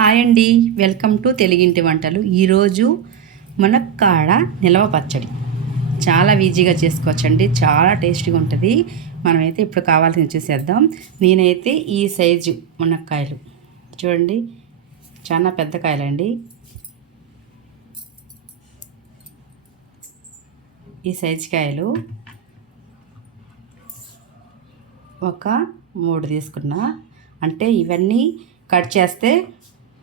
Hi అండి. Welcome to తెలుగింటి వంటలు. ఈరోజు మునక్కాడ నిలవ పచ్చడి. చాలా ఈజీగా చేసుకోవచ్చండి. చాలా టేస్టీగా ఉంటుంది. మనమైతే ఇప్పుడు కావాల్సిన చూసేద్దాం. నేనైతే ఈ సైజు మునక్కాయలు. చూడండి. చాలా పెద్ద కాయలండి. ఈ సైజు కాయలు ఒక మూడు తీసుకున్నా. అంటే ఇవన్నీ కట్ చేస్తే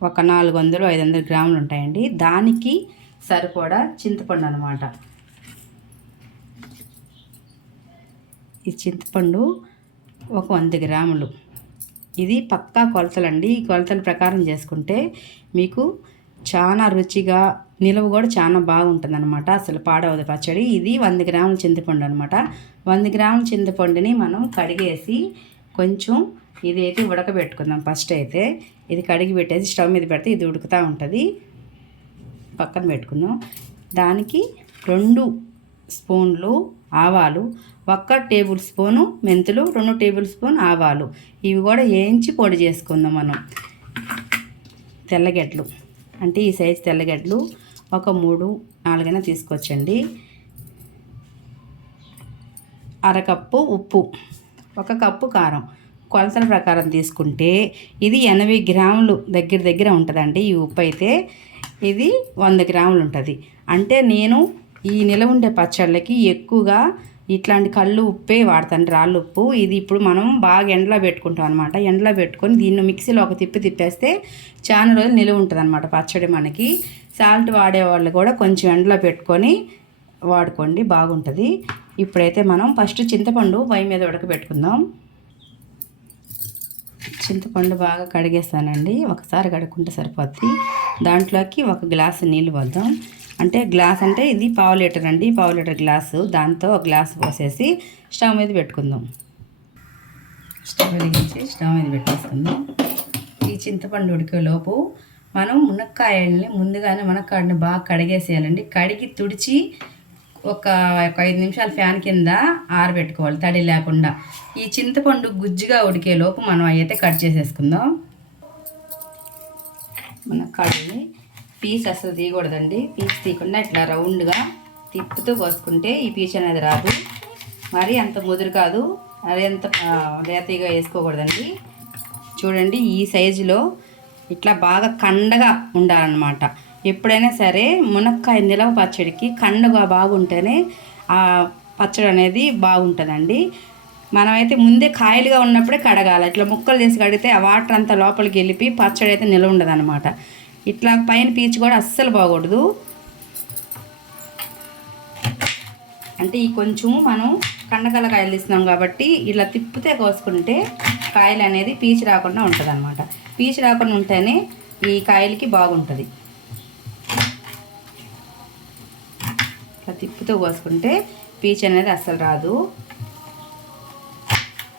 ఒక నాలుగు వందలు ఐదు వందల గ్రాములు ఉంటాయండి. దానికి సరిపడా చింతపండు అనమాట ఈ చింతపండు ఒక వంద గ్రాములు. ఇది పక్కా కొలతలండి. ఈ కొలతల ప్రకారం చేసుకుంటే మీకు చాలా రుచిగా నిలువ కూడా చాలా బాగుంటుంది అనమాట అసలు పాడవదు పచ్చడి. ఇది వంద గ్రాముల చింతపండు అనమాట వంద గ్రాముల చింతపండుని మనం కడిగేసి కొంచెం ఇది అయితే ఉడకబెట్టుకుందాం ఫస్ట్ అయితే. ఇది కడిగి పెట్టేసి స్టవ్ మీద పెడితే ఇది ఉడుకుతూ ఉంటుంది. పక్కన పెట్టుకుందాం. దానికి రెండు స్పూన్లు ఆవాలు ఒక్క టేబుల్ స్పూను మెంతులు రెండు టేబుల్ స్పూన్ ఆవాలు. ఇవి కూడా వేయించి పొడి చేసుకుందాం మనం. తెల్లగడ్డలు. అంటే ఈ సైజు తెల్లగడ్డలు ఒక మూడు నాలుగైనా తీసుకొచ్చండి. అరకప్పు ఉప్పు. ఒక కప్పు కారం. కొలతల ప్రకారం తీసుకుంటే ఇది ఎనభై గ్రాములు దగ్గర దగ్గర ఉంటుందండి. ఈ ఉప్పు అయితే ఇది వంద గ్రాములు ఉంటుంది. అంటే నేను ఈ నిలవ ఉండే పచ్చళ్ళకి ఎక్కువగా ఇట్లాంటి కళ్ళు ఉప్పే వాడతాను రాళ్ళు ఉప్పు. ఇది ఇప్పుడు మనం బాగా ఎండలో పెట్టుకుంటాం అనమాట ఎండలో పెట్టుకొని దీన్ని మిక్సీలో ఒక తిప్పి తిప్పేస్తే చాలా రోజులు నిలువ ఉంటుంది అనమాట పచ్చడి మనకి. సాల్ట్ వాడేవాళ్ళు కూడా కొంచెం ఎండలో పెట్టుకొని వాడుకోండి బాగుంటుంది. ఇప్పుడైతే మనం ఫస్ట్ చింతపండు పొయ్యి మీద ఉడకబెట్టుకుందాం. చింతపండు బాగా కడిగేస్తానండి. ఒకసారి కడుక్కుంటే సరిపోద్ది. దాంట్లోకి ఒక గ్లాసు నీళ్ళు పోద్దాం. అంటే గ్లాస్ అంటే ఇది పావు లీటర్ అండి. పావు లీటర్ గ్లాసు. దాంతో ఒక గ్లాస్ పోసేసి స్టవ్ మీద పెట్టుకుందాం. స్టవ్ వెలిగించి స్టవ్ మీద పెట్టేసుకుందాం. ఈ చింతపండు ఉడికేలోపు మనం మునక్కాయల్ని ముందుగానే మునక్కాయని బాగా కడిగేసేయాలండి. కడిగి తుడిచి ఒక ఒక ఐదు నిమిషాలు ఫ్యాన్ కింద ఆరబెట్టుకోవాలి తడి లేకుండా. ఈ చింతపండు గుజ్జుగా ఉడికే లోపు మనం అయితే కట్ చేసేసుకుందాం. మన కడిగి పీస్ అసలు తీయకూడదండి. పీస్ తీయకుండా ఇట్లా రౌండ్గా తిప్పుతూ పోసుకుంటే ఈ పీచ్ అనేది రాదు. మరి అంత ముదురు కాదు. మరి అంత లేతగా వేసుకోకూడదండి. చూడండి ఈ సైజులో ఇట్లా బాగా కండగా ఉండాలన్నమాట. ఎప్పుడైనా సరే మునక్కాయ నిలవ పచ్చడికి కండగా బాగుంటేనే ఆ పచ్చడి అనేది బాగుంటుందండి. మనమైతే ముందే కాయలుగా ఉన్నప్పుడే కడగాలి. ఇట్లా ముక్కలు చేసి కడిగితే ఆ వాటర్ అంతా లోపలికి వెళ్ళిపి పచ్చడి అయితే నిలవ ఉండదు ఇట్లా పైన పీచు కూడా అస్సలు బాగూడదు. అంటే ఈ కొంచెము మనం కండకల కాయలు తీస్తున్నాం కాబట్టి ఇలా తిప్పితే కోసుకుంటే కాయలు అనేది పీచు రాకుండా ఉంటుంది అనమాట పీచు రాకుండా ఉంటేనే ఈ కాయలకి బాగుంటుంది. ఇట్లా తిప్పుతో కోసుకుంటే పీచ్ అనేది అస్సలు రాదు.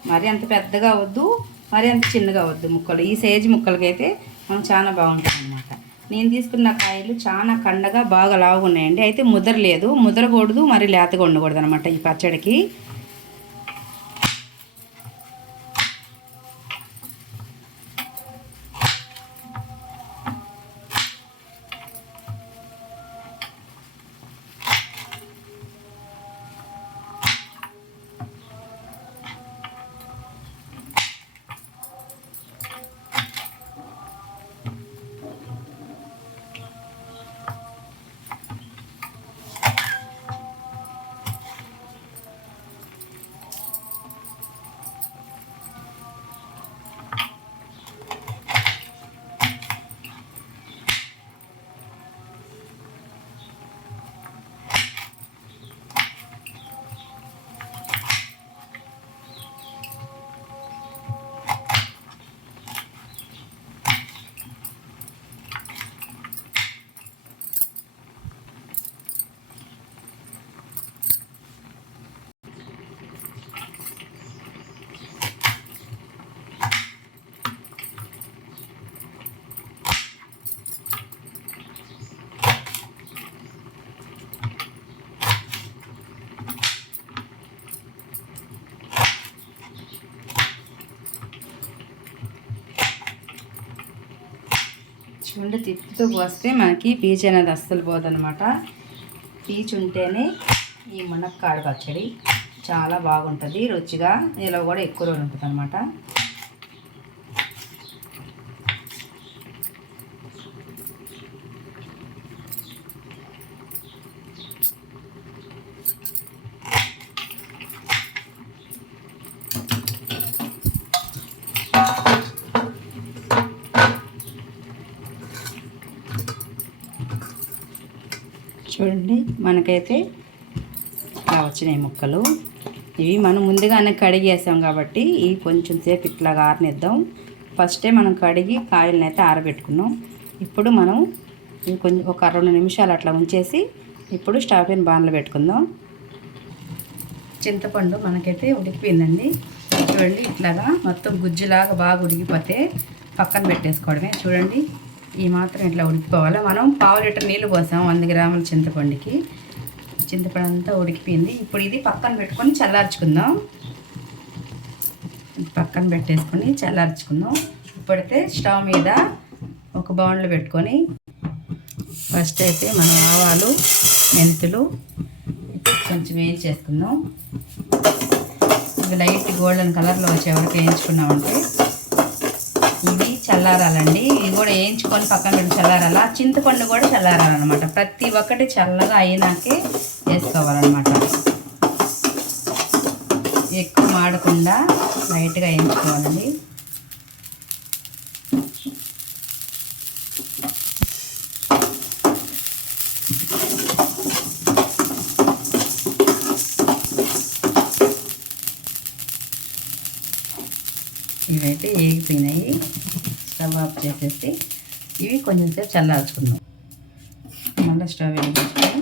మరి అంత పెద్దగా వద్దు మరి అంత చిన్నగా వద్దు ముక్కలు. ఈ సైజు ముక్కలకైతే మనం చాలా బాగుంటుంది అనమాట నేను తీసుకున్న కాయలు చాలా కండగా బాగా లావుగా ఉన్నాయండి. అయితే ముదరలేదు ముదరకూడదు మరి లేతగా ఉండకూడదు అనమాట ఈ పచ్చడికి. చూడండి తిప్పుతూ పోస్తే మనకి పీచు అనేది అస్సలు పోదనమాట పీచు ఉంటేనే ఈ మునక్కాడ పచ్చడి చాలా బాగుంటుంది. రుచిగా ఇలా కూడా ఎక్కువ రోజులు ఉంటుంది అనమాట చూడండి మనకైతే ఇట్లా వచ్చినాయి ముక్కలు. ఇవి మనం ముందుగానే కడిగేసాం కాబట్టి ఇవి కొంచెం సేపు ఇట్లా ఆరనిద్దాం ఫస్టే మనం కడిగి కాయలను అయితే ఆరబెట్టుకున్నాం. ఇప్పుడు మనం ఇవి కొంచెం ఒక రెండు నిమిషాలు అట్లా ఉంచేసి ఇప్పుడు స్టవ్ పైన బాణలు పెట్టుకుందాం. చింతపండు మనకైతే ఉడికిపోయిందండి. చూడండి ఇట్లాగా మొత్తం గుజ్జులాగా బాగా ఉడికిపోతే పక్కన పెట్టేసుకోవడమే. చూడండి ఈ మాత్రం ఇట్లా ఉడికిపోవాలి. మనం పావు లీటర్ నీళ్ళు పోసాం వంద గ్రాముల చింతపండుకి. చింతపండు అంతా ఉడికిపోయింది. ఇప్పుడు ఇది పక్కన పెట్టుకొని చల్లార్చుకుందాం. పక్కన పెట్టేసుకొని చల్లార్చుకుందాం. ఇప్పుడైతే స్టవ్ మీద ఒక బౌండ్లో పెట్టుకొని ఫస్ట్ అయితే మనం ఆవాలు మెంతులు కొంచెం వేయించేసుకుందాం. ఇవి లైట్ గోల్డెన్ కలర్లో వచ్చే వరకు వేయించుకున్నామంటే చల్లారాలండి. ఇవి కూడా వేయించుకొని పక్కన పెట్టి చల్లారాలా? చింతపండు కూడా చల్లారాలన్నమాట. ప్రతి ఒక్కటి చల్లగా అయినాకే వేసుకోవాలన్నమాట. ఎక్కువ మాడకుండా లైట్గా వేయించుకోవాలండి. ఇవైతే ఏగిపోయినాయి. ఆఫ్ చేసేసి ఇవి కొంచెం సేపు చల్లార్చుకుందాం. మళ్ళీ స్టవ్ వెలిగించుకొని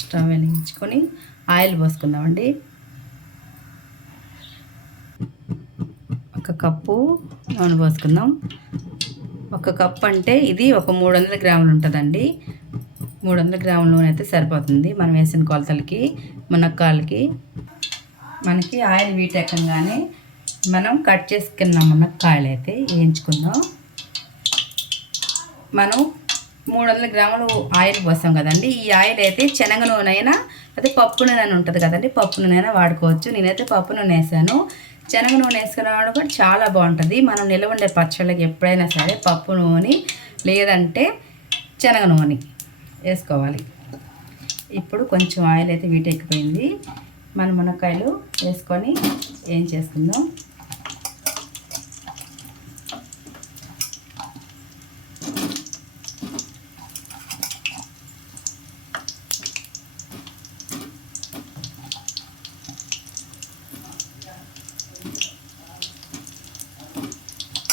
స్టవ్ వెలిగించుకొని ఆయిల్ పోసుకుందామండి. ఒక కప్పు నూనె పోసుకుందాం. ఒక కప్ అంటే ఇది ఒక మూడు వందల గ్రాములు ఉంటుందండి. మూడు వందల గ్రాముల నూనె అయితే సరిపోతుంది. మనం వేసిన కొలతలకి మునక్కాయలకి. మనకి ఆయిల్ వీటెక్కగానే మనం కట్ చేసుకున్న మునక్కాయలు అయితే వేయించుకుందాం. మనం మూడు వందల గ్రాములు ఆయిల్ పోసాం కదండి. ఈ ఆయిల్ అయితే శనగ నూనె అయినా అదే పప్పు నూనె అని ఉంటుంది కదండి. పప్పు నూనె అయినా వాడుకోవచ్చు. నేనైతే పప్పు నూనె వేసాను. శనగ నూనె వేసుకునేవాడు కూడా చాలా బాగుంటుంది. మనం నిలవండే పచ్చళ్ళకి ఎప్పుడైనా సరే పప్పు నూనె లేదంటే శనగ నూనె. వేసుకోవాలి. ఇప్పుడు కొంచెం ఆయిల్ అయితే వీటెక్కిపోయింది మన మునక్కాయలు వేసుకొని ఏం చేసుకుందాం?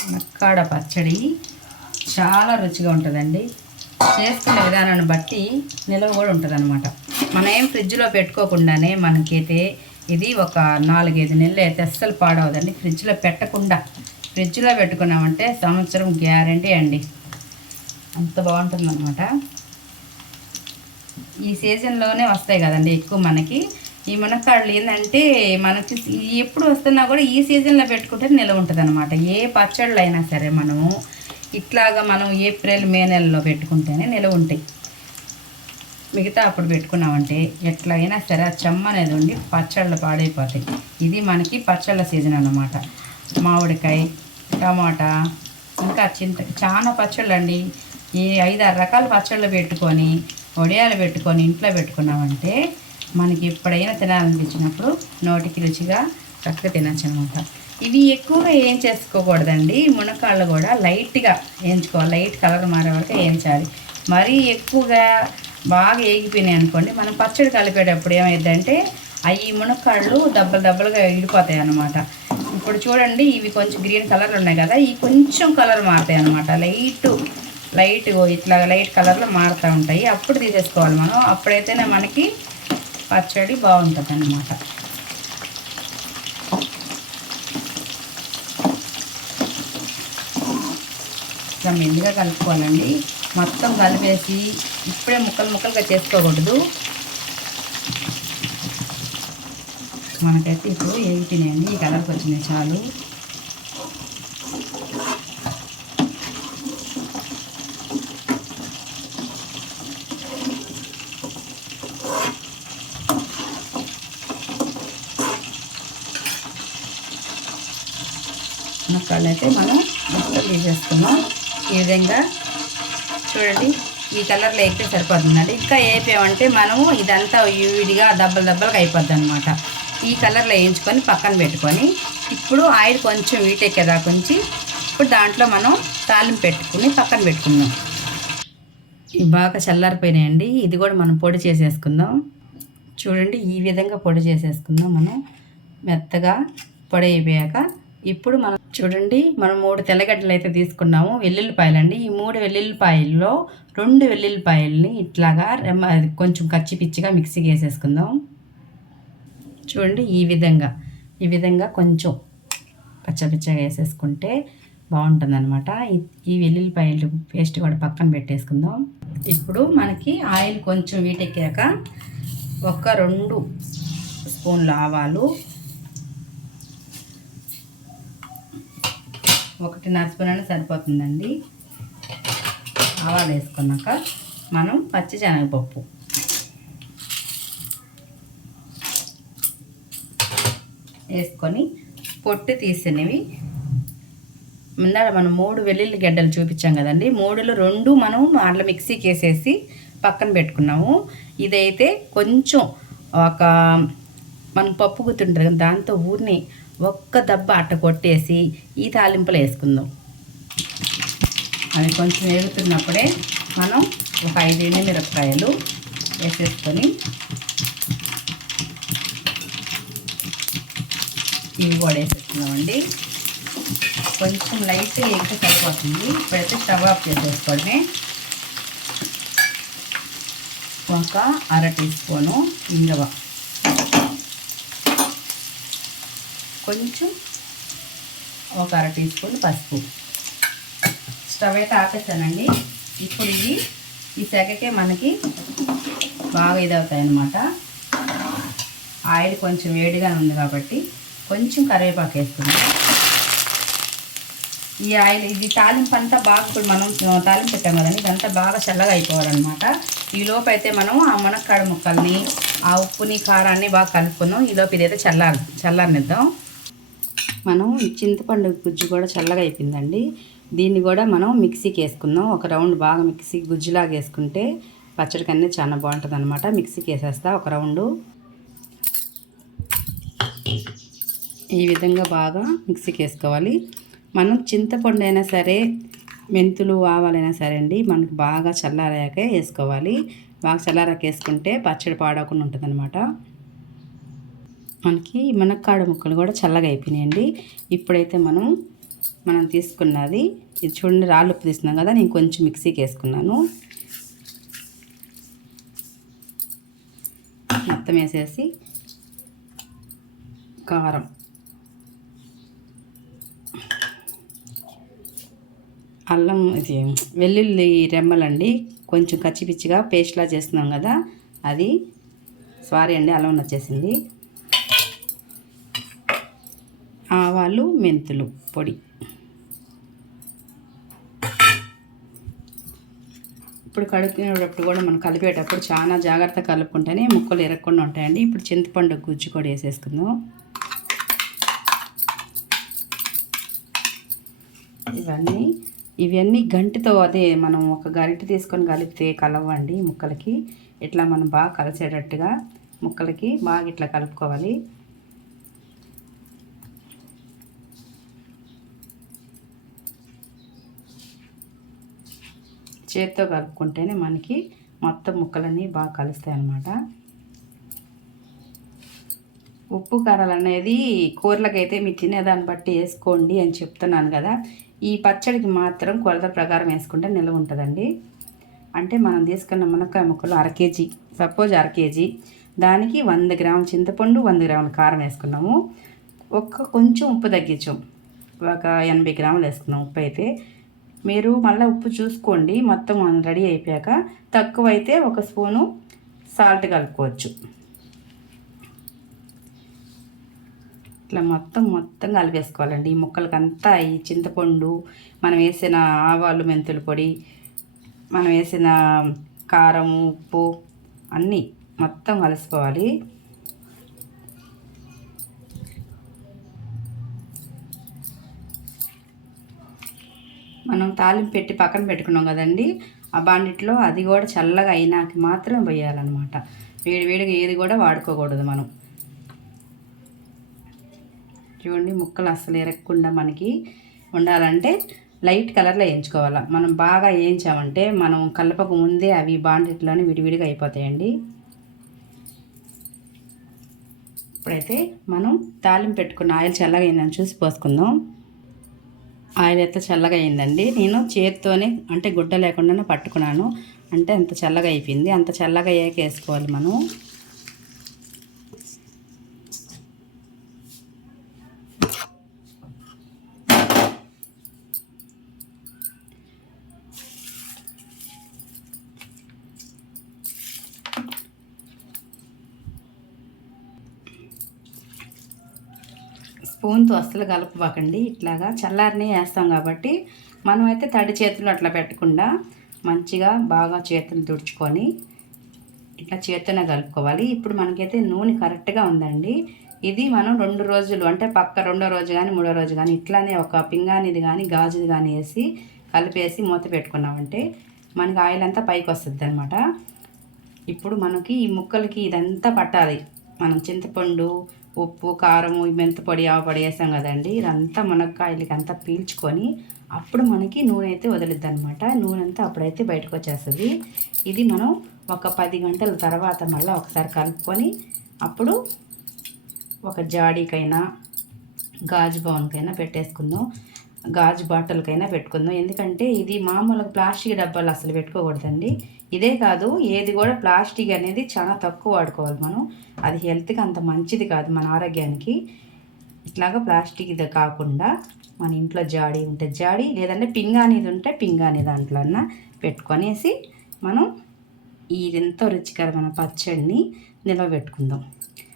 మునక్కాడ పచ్చడి చాలా రుచిగా ఉంటుందండి. చేసుకునే విధానాన్ని బట్టి నిల్వ కూడా ఉంటుంది అనమాట మనం ఏం ఫ్రిడ్జ్లో పెట్టుకోకుండానే మనకైతే ఇది ఒక నాలుగైదు నెలలు అయితే అస్సలు పాడవదండి. ఫ్రిడ్జ్లో పెట్టకుండా ఫ్రిడ్జ్లో పెట్టుకున్నామంటే సంవత్సరం గ్యారంటీ అండి. అంత బాగుంటుంది అనమాట ఈ సీజన్లోనే వస్తాయి కదండి ఎక్కువ మనకి. ఈ మునక్కాడలు ఏంటంటే మనకి ఎప్పుడు వస్తున్నా కూడా ఈ సీజన్లో పెట్టుకుంటే నిల్వ ఉంటుంది అనమాట ఏ పచ్చళ్ళు అయినా సరే మనము ఇట్లాగా మనం ఏప్రిల్ మే నెలలో పెట్టుకుంటేనే నిలవ ఉంటాయి. మిగతా అప్పుడు పెట్టుకున్నామంటే ఎట్లయినా సరే ఆ చెమ్మ అనేది ఉండి పచ్చళ్ళు పాడైపోతాయి. ఇది మనకి పచ్చళ్ళ సీజన్ అన్నమాట. మామిడికాయ టమాటా ఇంకా చింత చాలా పచ్చళ్ళు అండి ఈ ఐదు ఆరు రకాల పచ్చళ్ళు పెట్టుకొని వడియాలు పెట్టుకొని ఇంట్లో పెట్టుకున్నామంటే మనకి ఎప్పుడైనా తినాలనిపించినప్పుడు నోటికి రుచిగా చక్కగా తినచ్చు అనమాట ఇవి ఎక్కువగా ఏం చేసుకోకూడదండి. మునక్కాళ్ళు కూడా లైట్గా వేయించుకోవాలి. లైట్ కలర్ మారే వరకు వేయించాలి. మరీ ఎక్కువగా బాగా ఏగిపోయినాయి అనుకోండి మనం పచ్చడి కలిపేటప్పుడు ఏమైందంటే అవి మునక్కాళ్ళు దెబ్బలు దెబ్బలుగా ఇడిపోతాయి అనమాట ఇప్పుడు చూడండి ఇవి కొంచెం గ్రీన్ కలర్ ఉన్నాయి కదా ఇవి కొంచెం కలర్ మారుతాయి అనమాట లైట్ లైట్ ఇట్లా లైట్ కలర్లో మారుతూ ఉంటాయి. అప్పుడు తీసేసుకోవాలి మనం. అప్పుడైతేనే మనకి పచ్చడి బాగుంటుంది అనమాట ఇట్లా మెల్లిగా కలుపుకోనండి. మొత్తం కలిపేసి ఇప్పుడే ముక్కలు ముక్కలుగా చేసుకోకూడదు. మనకైతే ఇప్పుడు ఏమిటినాయండి ఈ కలర్కి వచ్చినాయి చాలు. విధంగా చూడండి ఈ కలర్లో అయితే సరిపోతుందండి. ఇంకా వేపామంటే మనము ఇదంతా విడిగా దెబ్బలు దెబ్బలకు అయిపోద్ది అనమాట ఈ కలర్లో వేయించుకొని పక్కన పెట్టుకొని ఇప్పుడు ఆయిల్ కొంచెం వీటెక్కేదాకా ఉంచి ఇప్పుడు దాంట్లో మనం తాలింపు పెట్టుకుని పక్కన పెట్టుకుందాం. ఇవి బాగా చల్లారిపోయినాయండి. ఇది కూడా మనం పొడి చేసేసుకుందాం. చూడండి ఈ విధంగా పొడి చేసేసుకుందాం మనం. మెత్తగా పొడి అయిపోయాక ఇప్పుడు మనం చూడండి మనం మూడు తెల్లగడ్డలు అయితే తీసుకున్నాము. వెల్లుల్లిపాయలు అండి ఈ మూడు వెల్లుల్లిపాయల్లో రెండు వెల్లుల్లిపాయల్ని ఇట్లాగా రెమ్మ కొంచెం కచ్చి పిచ్చిగా మిక్సీకి వేసేసుకుందాం చూడండి ఈ విధంగా ఈ విధంగా కొంచెం పచ్చపిచ్చగా వేసేసుకుంటే బాగుంటుంది అనమాట ఈ వెల్లుల్లిపాయలు పేస్ట్ కూడా పక్కన పెట్టేసుకుందాం. ఇప్పుడు మనకి ఆయిల్ కొంచెం వీటెక్కాక ఒక రెండు స్పూన్లు ఆవాలు ఒకటిన్నర స్పూన్ సరిపోతుందండి. ఆవాలు వేసుకున్నాక మనం పచ్చి శనగపప్పు. వేసుకొని పొట్టు తీసినవి. ముందర మనం మూడు వెల్లుల్లి గడ్డలు చూపించాం కదండి. మూడులో రెండు మనం అట్లా మిక్సీకి వేసేసి పక్కన పెట్టుకున్నాము. ఇదైతే కొంచెం ఒక మనం పప్పు గుర్తుంటుంది కదా దాంతో ఊరిని ఒక్క దెబ్బ అట్ట కొట్టేసి ఈ తాలింపులు వేసుకుందాం. అవి కొంచెం వేగుతున్నప్పుడే మనం ఒక ఐదు మిరపకాయలు వేసేసుకొని ఇవి కూడా వేసేస్తున్నామండి కొంచెం లైట్గా ఎగ్గు సరిపోతుంది. ఇప్పుడైతే స్టవ్ ఆఫ్ చేసేసుకోవడమే. ఒక అర టీ స్పూను ఇంగవ. కొంచెం ఒక అర టీ స్పూన్ పసుపు. స్టవ్ అయితే ఆపేసానండి. ఇప్పుడు ఇవి ఈ సెగకే మనకి బాగా ఇదవుతాయి అన్నమాట ఆయిల్ కొంచెం వేడిగా ఉంది కాబట్టి కొంచెం కరివేపాకు వేస్తుంది ఈ ఆయిల్ ఇది తాలింపు అంతా బాగా ఇప్పుడు మనం తాలింపు పెట్టాం కదండి ఇదంతా బాగా చల్లగా అయిపోవాలన్నమాట. ఈ లోపు అయితే మనం ఆ మునక్కాడ ముక్కల్ని ఆ ఉప్పుని కారాన్ని బాగా కలుపుకుందాం ఈ లోపు ఇదైతే చల్లాలి చల్లారనిద్దాం. మనం చింతపండు గుజ్జు కూడా చల్లగా అయిపోయిందండి. దీన్ని కూడా మనం మిక్సీకి వేసుకుందాం. ఒక రౌండ్ బాగా మిక్సీ గుజ్జులాగా వేసుకుంటే పచ్చడి కన్నా చాలా బాగుంటుంది అనమాట మిక్సీకి వేసేస్తా ఒక రౌండు. ఈ విధంగా బాగా మిక్సీకి వేసుకోవాలి. మనం చింతపండు అయినా సరే మెంతులు ఆవాలైనా సరే అండి మనకు బాగా చల్లారాకే వేసుకోవాలి. బాగా చల్లారాక వేసుకుంటే పచ్చడి పాడకుండా ఉంటుంది అనమాట మనకి మునక్కాడ ముక్కలు కూడా చల్లగా అయిపోయినాయండి. ఇప్పుడైతే మనం మనం తీసుకున్నది ఇది చూడండి రాళ్ళు ఉప్పు తీసుకున్నాం కదా నేను కొంచెం మిక్సీకి వేసుకున్నాను. మొత్తం వేసేసి కారం. అల్లం ఇది వెల్లుల్లి రెమ్మలండి. కొంచెం కచ్చిపిచ్చిగా పేస్ట్లా చేస్తున్నాం కదా అది సారీ అండి అల్లం వచ్చేసింది. ఆవాలు మెంతులు పొడి. ఇప్పుడు కడుక్కునేటప్పుడు కూడా మనం కలిపేటప్పుడు చాలా జాగ్రత్త కలుపుకుంటేనే ముక్కలు ఎరగకుండా ఉంటాయండి. ఇప్పుడు చింతపండు గుజ్జు కూడా వేసేసుకుందాం. ఇవన్నీ ఇవన్నీ గంటితో అదే మనం ఒక గరిటె తీసుకొని కలిపితే కలవండి ముక్కలకి. ఇట్లా మనం బాగా కలిసేటట్టుగా ముక్కలకి బాగా ఇట్లా కలుపుకోవాలి. చేతితో కలుపుకుంటేనే మనకి మొత్తం ముక్కలన్నీ బాగా కలుస్తాయి అన్నమాట ఉప్పు కారాలు అనేది కూరలకైతే మీరు తినేదాన్ని బట్టి వేసుకోండి అని చెప్తున్నాను కదా. ఈ పచ్చడికి మాత్రం కొలత ప్రకారం వేసుకుంటే నిల్వ ఉంటుందండి. అంటే మనం తీసుకున్న మునక్కాయ ముక్కలు అర కేజీ సపోజ్ అర కేజీ. దానికి వంద గ్రాముల చింతపండు వంద గ్రాముల కారం వేసుకున్నాము. ఒక్క కొంచెం ఉప్పు తగ్గించాం. ఒక ఎనభై గ్రాములు వేసుకున్నాం ఉప్పు అయితే. మీరు మళ్ళీ ఉప్పు చూసుకోండి. మొత్తం రెడీ అయిపోయాక తక్కువైతే ఒక స్పూను సాల్ట్ కలుపుకోవచ్చు. ఇట్లా మొత్తం మొత్తం కలిపేసుకోవాలండి. ఈ ముక్కలకంతా ఈ చింతపండు మనం వేసిన ఆవాలు మెంతుల పొడి మనం వేసిన కారం ఉప్పు అన్నీ మొత్తం కలిసిపోవాలి మనం తాలింపు పెట్టి పక్కన పెట్టుకున్నాం కదండి ఆ బాండిట్లో అది కూడా చల్లగా అయినాక మాత్రం వేయాలన్నమాట. వేడి వేడిగా ఏది కూడా వాడుకోకూడదు మనం. చూడండి ముక్కలు అస్సలు ఎరగకుండా మనకి ఉండాలంటే లైట్ కలర్లో వేయించుకోవాలి. మనం బాగా వేయించామంటే మనం కలపక ముందే అవి బాండిట్లోనే విడివిడిగా అయిపోతాయండి. ఇప్పుడైతే మనం తాలింపు పెట్టుకున్న ఆయిల్ చల్లగా అయిందని చూసి పోసుకుందాం. ఆయిల్ అయితే చల్లగా అయిందండి. నేను చేతితోనే అంటే గుడ్డ లేకుండానే పట్టుకున్నాను. అంటే అంత చల్లగా అయిపోయింది. అంత చల్లగా అయ్యాక వేసుకోవాలి మనం. స్పూన్తో అస్సలు కలపబాకండి. ఇట్లాగా చల్లారినే వేస్తాం కాబట్టి మనం అయితే తడి చేతులు అట్లా పెట్టకుండా మంచిగా బాగా చేతులు తుడుచుకొని ఇట్లా చేతితోనే కలుపుకోవాలి. ఇప్పుడు మనకైతే నూనె కరెక్ట్గా ఉందండి. ఇది మనం రెండు రోజులు అంటే పక్క రెండో రోజు కానీ మూడో రోజు కానీ ఇట్లానే ఒక పింగానిది కానీ గాజుది కానీ వేసి కలిపేసి మూత పెట్టుకున్నామంటే మనకి ఆయిల్ అంతా పైకి వస్తుంది అనమాట ఇప్పుడు మనకి ఈ ముక్కలకి ఇదంతా పట్టాలి. మనం చింతపండు ఉప్పు కారము మెంతపొడి ఆవపొడి వేసాం కదండి. ఇదంతా మునక్కాయలకి అంతా పీల్చుకొని అప్పుడు మనకి నూనె అయితే వదిలిద్ది అనమాట నూనె అంతా అప్పుడైతే బయటకు వచ్చేస్తుంది. ఇది మనం ఒక పది గంటల తర్వాత మళ్ళీ ఒకసారి కలుపుకొని అప్పుడు ఒక జాడీకైనా గాజు బౌన్కైనా పెట్టేసుకుందాం. గాజు బాటిల్కైనా పెట్టుకుందాం. ఎందుకంటే ఇది మామూలుగా ప్లాస్టిక్ డబ్బాలు అసలు పెట్టుకోకూడదండి. ఇదే కాదు ఏది కూడా ప్లాస్టిక్ అనేది చాలా తక్కువ వాడుకోవాలి మనం. అది హెల్త్కి అంత మంచిది కాదు మన ఆరోగ్యానికి. ఇట్లాగా ప్లాస్టిక్ ఇది కాకుండా మన ఇంట్లో జాడీ ఉంటే జాడి లేదంటే పింగానిది ఉంటే పింగాని దాంట్లో పెట్టుకొనేసి మనం ఈ ఎంతో రుచికరమైన పచ్చడిని నిలబెట్టుకుందాం.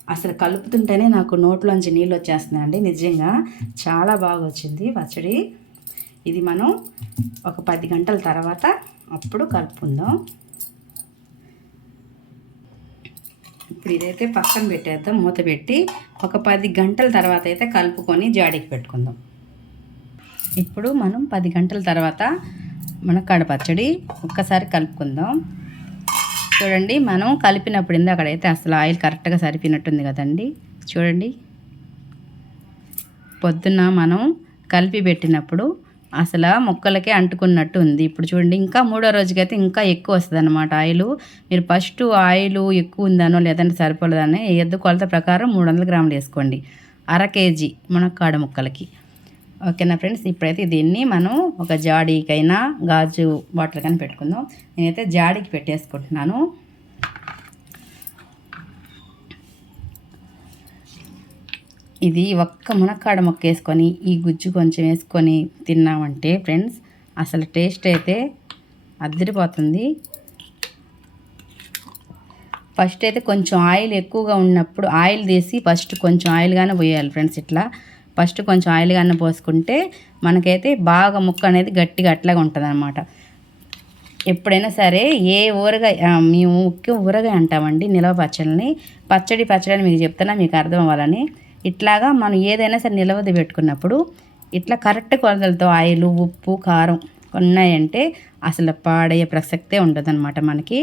అసలు కలుపుతుంటేనే నాకు నోట్లోంచి నీళ్ళు వచ్చేస్తున్నాయండి. నిజంగా చాలా బాగా వచ్చింది పచ్చడి. ఇది మనం ఒక పది గంటల తర్వాత అప్పుడు కలుపుకుందాం. ఇప్పుడు ఇదైతే పక్కన పెట్టేద్దాం మూత పెట్టి ఒక పది గంటల తర్వాత అయితే కలుపుకొని జాడీకి పెట్టుకుందాం. ఇప్పుడు మనం పది గంటల తర్వాత మన కడపచ్చడి ఒక్కసారి కలుపుకుందాం. చూడండి మనం కలిపినప్పుడు ఇంది అక్కడైతే అసలు ఆయిల్ కరెక్ట్గా సరిపోయినట్టుంది కదండి. చూడండి. పొద్దున్న మనం కలిపి పెట్టినప్పుడు అసలు మొక్కలకే అంటుకున్నట్టు ఉంది. ఇప్పుడు చూడండి ఇంకా మూడో రోజుకైతే ఇంకా ఎక్కువ వస్తుంది అనమాట ఆయిల్. మీరు ఫస్ట్ ఆయిల్ ఎక్కువ ఉందనో లేదంటే సరిపోలేదనో ఎద్దు కొలత ప్రకారం మూడు వందల గ్రాములు వేసుకోండి. అర కేజీ మునక్కాడ ముక్కలకి. ఓకేనా ఫ్రెండ్స్? ఇప్పుడైతే దీన్ని మనం ఒక జాడీకైనా గాజు బాటిల్ కానీ పెట్టుకుందాం. నేనైతే జాడీకి పెట్టేసుకుంటున్నాను. ఇది ఒక్క మునక్కాడ మొక్క వేసుకొని ఈ గుజ్జు కొంచెం వేసుకొని తిన్నామంటే ఫ్రెండ్స్ అసలు టేస్ట్ అయితే అద్దరిపోతుంది ఫస్ట్ అయితే కొంచెం ఆయిల్ ఎక్కువగా ఉన్నప్పుడు ఆయిల్ తీసి ఫస్ట్ కొంచెం ఆయిల్గానే పోయాలి ఫ్రెండ్స్ ఇట్లా. ఫస్ట్ కొంచెం ఆయిల్గానే పోసుకుంటే మనకైతే బాగా ముక్క అనేది గట్టిగా అట్లాగా ఉంటుంది అనమాట ఎప్పుడైనా సరే ఏ ఊరగాయ మేము ముఖ్యం ఊరగాయ అంటామండి నిలవ పచ్చడిని పచ్చడి పచ్చడి మీకు చెప్తున్నా మీకు అర్థం అవ్వాలని. ఇట్లాగా మనం ఏదైనా సరే నిలవది పెట్టుకున్నప్పుడు ఇట్లా కరెక్ట్ కొలతలతో ఆయిల్ ఉప్పు కారం ఉన్నాయంటే అసలు పాడయ్యే ప్రసక్తే ఉండదు మనకి.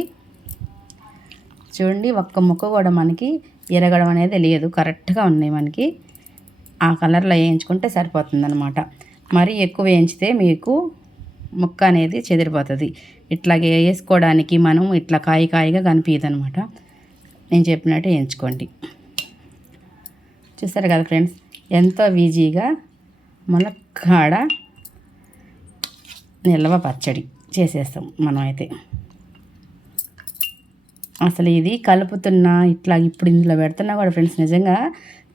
చూడండి ఒక్క ముక్క కూడా మనకి ఎరగడం అనేది లేదు కరెక్ట్గా ఉన్నాయి మనకి. ఆ కలర్లో వేయించుకుంటే సరిపోతుందనమాట మరి ఎక్కువ వేయించితే మీకు ముక్క అనేది చెదిరిపోతుంది. ఇట్లాగే వేసుకోవడానికి మనం ఇట్లా కాయ కాయగా కనిపించదు అనమాట నేను చెప్పినట్టు వేయించుకోండి. చూస్తారు కదా ఫ్రెండ్స్? ఎంతో ఈజీగా మునక్కాడ నిల్వ పచ్చడి చేసేస్తాం మనం అయితే అసలు ఇది కలుపుతున్నా ఇట్లా ఇప్పుడు ఇందులో పెడుతున్నా కూడా ఫ్రెండ్స్ నిజంగా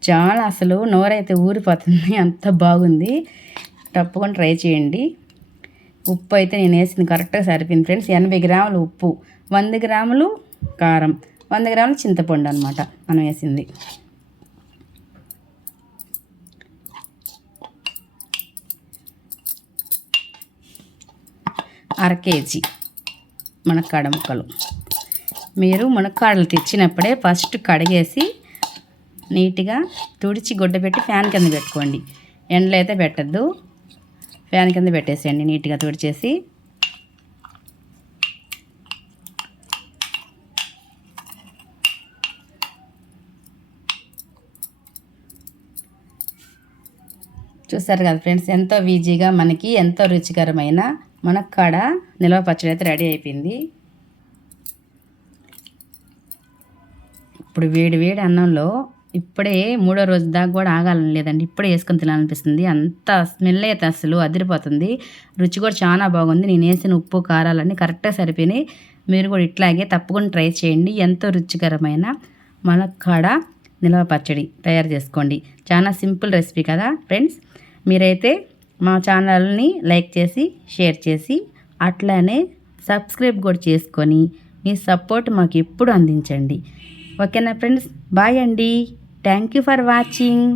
చాలా అసలు నోరైతే ఊరిపోతుంది అంత బాగుంది. తప్పకుండా ట్రై చేయండి. ఉప్పు అయితే నేను వేసింది కరెక్ట్గా సరిపోయింది ఫ్రెండ్స్. ఎనభై గ్రాములు ఉప్పు వంద గ్రాములు కారం వంద గ్రాములు చింతపండు అనమాట మనం వేసింది. అర కేజీ మునక్కాడ ముక్కలు. మీరు మునక్కాడలు తెచ్చినప్పుడే ఫస్ట్ కడిగేసి నీట్గా తుడిచి గుడ్డ పెట్టి ఫ్యాన్ కింద పెట్టుకోండి. ఎండలో అయితే పెట్టద్దు. ఫ్యాన్ కింద పెట్టేసేయండి నీట్గా తుడిచేసి. చూసారు కదా ఫ్రెండ్స్ ఎంతో ఈజీగా మనకి ఎంతో రుచికరమైన మునక్కాడ నిల్వ పచ్చడి అయితే రెడీ అయిపోయింది. ఇప్పుడు వేడి వేడి అన్నంలో ఇప్పుడే మూడో రోజు దాకా కూడా ఆగాలని లేదండి ఇప్పుడే వేసుకొని తినాలనిపిస్తుంది. అంత స్మెల్ అయితే అసలు అదిరిపోతుంది. రుచి కూడా చాలా బాగుంది. నేను వేసిన ఉప్పు కారాలన్నీ కరెక్ట్గా సరిపోయినాయి. మీరు కూడా ఇట్లాగే తప్పకుండా ట్రై చేయండి. ఎంతో రుచికరమైన మునక్కాడ నిల్వ పచ్చడి తయారు చేసుకోండి. చాలా సింపుల్ రెసిపీ కదా ఫ్రెండ్స్? మీరైతే మా ఛానల్ని లైక్ చేసి షేర్ చేసి అట్లానే సబ్స్క్రైబ్ కూడా చేసుకొని మీ సపోర్ట్ మాకు ఎప్పుడు అందించండి. ఓకేనా ఫ్రెండ్స్? బాయ్ అండి. Thank you for watching.